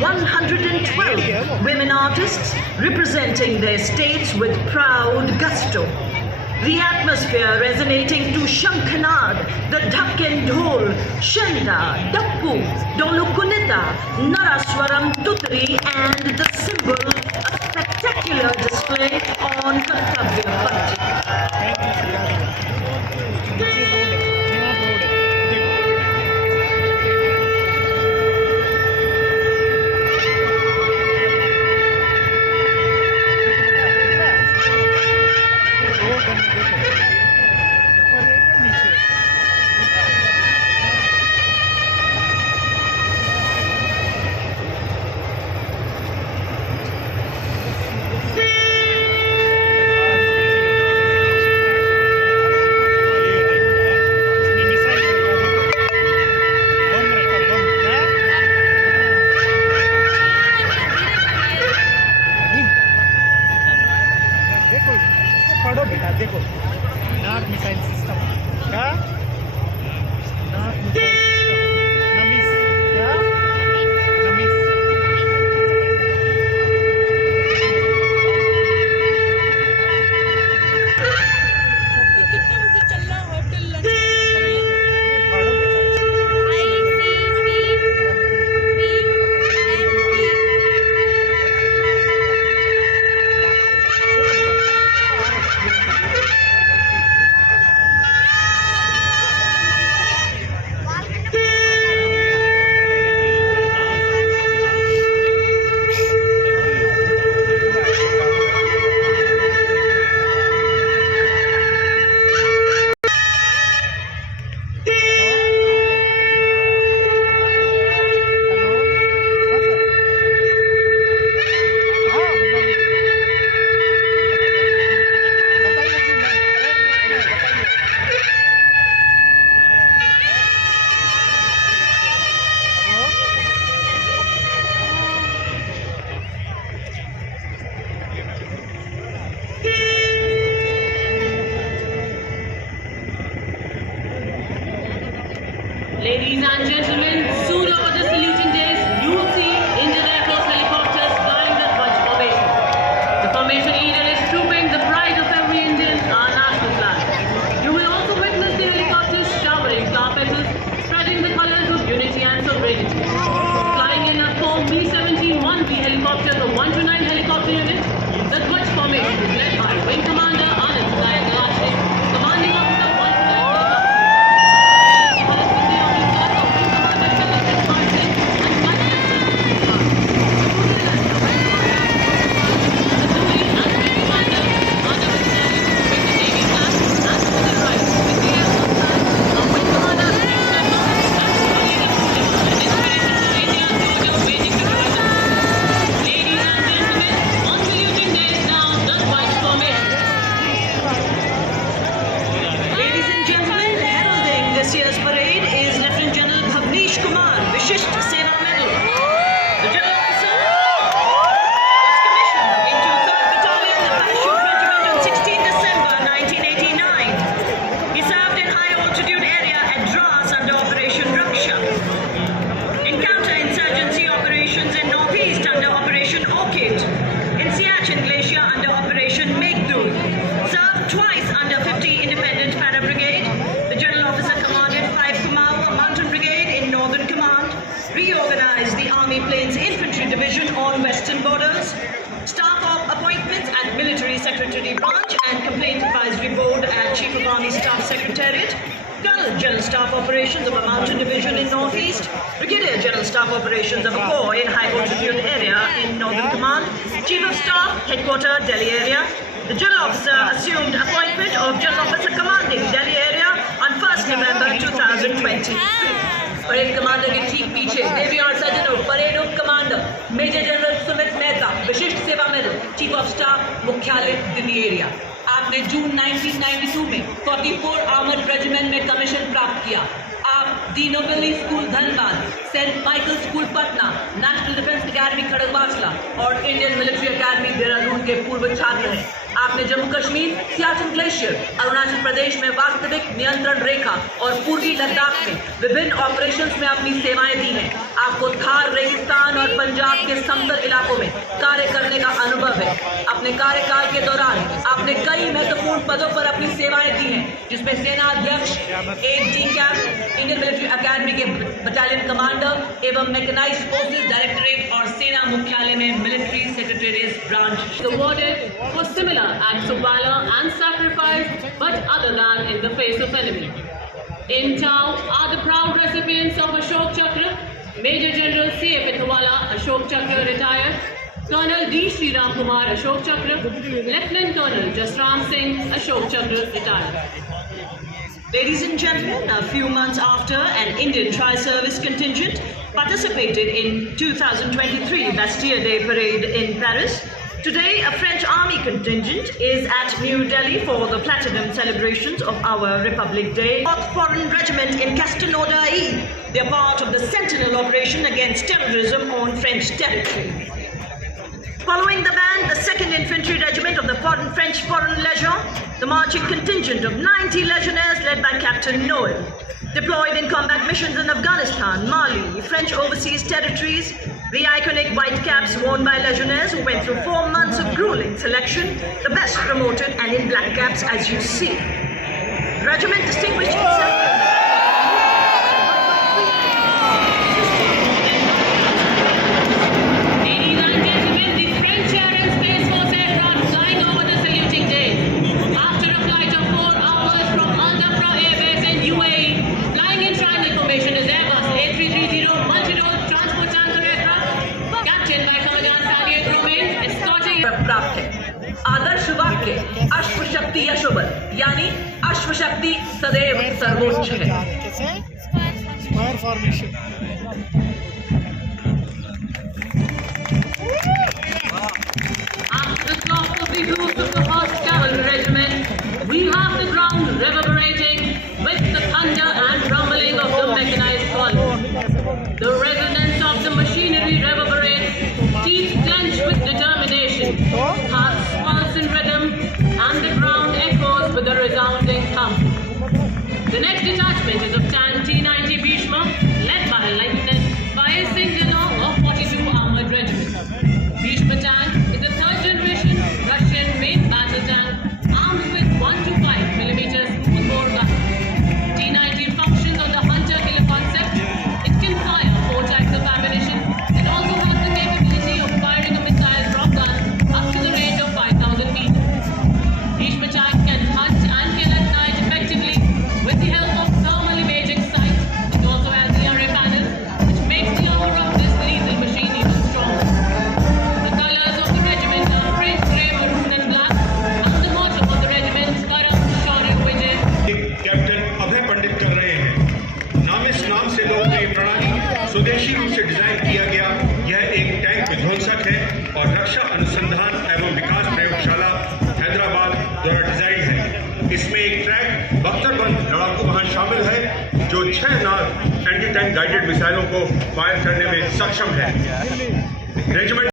112 women artists representing their states with proud gusto. The atmosphere resonating to Shankhanad, the Dhak and Dhol, Shenda, Dappu, Dolukunita, Naraswaram Tutri, and the symbol, a spectacular display on Kartavya Path. पढ़ो बेटा, देखो नाग missile system क्या, नाग missile system, नमिस क्या, नमिस कितना बजे चल रहा hotel lunch पढ़ो Ladies and gentlemen, soon over the saluting days, you will see Indian Air Force helicopters flying the Dwaj formation. The formation leader is trooping the pride of every Indian, our national flag. You will also witness the helicopters showering flower petals, spreading the colors of unity and sovereignty. Flying in a four B-17 1B helicopters of 129 helicopter unit, the Dwaj formation is led by Wing Commander Anand Nayak Galache, Commanding Officer 129 reorganized the Army Planes Infantry Division on Western borders, Staff of Appointments and Military Secretary Branch and Complaint Advisory Board and Chief of Army Staff Secretariat, Colonel General Staff Operations of a Mountain Division in Northeast, Brigadier General Staff Operations of a Corps in High Altitude Area in Northern Command, Chief of Staff, Headquarter, Delhi Area. The General Officer assumed appointment of General Officer Commanding Delhi Area on 1st November 2020. Parade commander के ठीक पीछे देवी और सज्जनों parade उप commander major general Sumit Mehta Vishisht Seva medal chief of staff मुख्यालय Delhi area. आपने जून 1992 में 44 आर्मर्ड रेजिमेंट में कमीशन प्राप्त किया। आप De Nobili school Dhanbad, Saint Michael School Patna, National Defence Academy Khadakwasla और इंडियन मिलिट्री एकेडमी देहरादून के पूर्व छात्र हैं। आपने जम्मू कश्मीर, सियाचिन ग्लेशियर, अरुणाचल प्रदेश में वास्तविक नियंत्रण रेखा और पूर्वी लद्दाख में विभिन्न ऑपरेशंस में अपनी सेवाएं दी हैं। आपको थार रेगिस्तान और पंजाब के समतल इलाकों में कार्य करने का अनुभव है। अपने कार्यकाल के दौरान आपने कई महत्वपूर्ण पदों पर अपनी सेवाएं दी हैं, जिसमें सेना अध्यक्ष, AG camp, Indian military academy के बटालियन कमांडर एवं मैकेनाइज्ड फोर्सेज डायरेक्टरेट और सेना मुख्यालय में military secretariat branch awarded for similar acts of valor and sacrifice, but other than in the face of enemy. In town are the proud recipients of Ashok Chakra, Major General C.F. Ithawala Ashok Chakra retired, Colonel D. Sri Ram Kumar Ashok Chakra, Lieutenant Colonel Jasram Singh Ashok Chakra retired. Ladies and gentlemen, a few months after an Indian tri-service contingent participated in 2023 Bastille Day parade in Paris, today a French army contingent is at New Delhi for the platinum celebrations of our Republic Day. 4th Foreign Regiment in Castelnaudary, they are part of the Sentinel operation against terrorism on French territory. Following the band, the 2nd Infantry Regiment of the French Foreign Legion, the marching contingent of 90 legionnaires led by Captain Noel, deployed in combat missions in Afghanistan, Mali, French overseas territories, the iconic white caps worn by legionnaires who went through 4 months of grueling selection, the best promoted, and in black caps as you see. The regiment distinguished itself. Ladies and gentlemen, the French Air and Space Force aircraft flying over the saluting day. After a flight of 4 hours from Al Dhafra Air Base in UAE, flying in triangle formation is Airbus A330 multi-role transport tanker aircraft, captained by Commandant Samuel Romain, escorting प्राप्त है। आदर्श वाक्य अश्व शक्ति यशोबल, यानी अश्व शक्ति सदैव सर्वोच्च है। कैसे square formation at the top of the roof of the Horse Cavalry Regiment, we have the ground reverberating with the thunder and rumbling of the mechanized column. The resonance of the machinery reverberates, teeth clench with determination, hearts pulse in rhythm, and the ground echoes with a resounding thump. The next detachment is of Tank T-90 Bhishma, led by Lieutenant Faiz Singh Dillon of 42 Armored Regiment. Bhishma tank is a third-generation Russian main battle tank armed with 125mm smoothbore gun. T-90 functions on the hunter-killer concept. It can fire 4 types of ammunition. It also has the capability of firing a missile drop gun up to the range of 5,000 meters. Bhishma tank can hunt and kill at night effectively with the help of thermal imaging sights. It also has the array panels, which makes the armor of this lethal machine even stronger. The colors of the regiment are French grey, maroon and black, and the motto of the regiment, Param Shaurya Vijay. Captain Abhay Pandit कर रहे हैं। नाम से लोकप्रिय प्रणाली स्वदेशी रूप से डिजाइन किया गया यह एक टैंक विध्वंसक है और रक्षा अनुसंधान एवं विकास प्रयोगशाला हैदराबाद द्वारा डिजाइन है। इसमें एक ट्रैक बख्तरबंद लड़ाकू वाहन शामिल है जो 6 नार एंटी टैंक गाइडेड मिसाइलों को फायर करने में सक्षम है। रेजिमेंट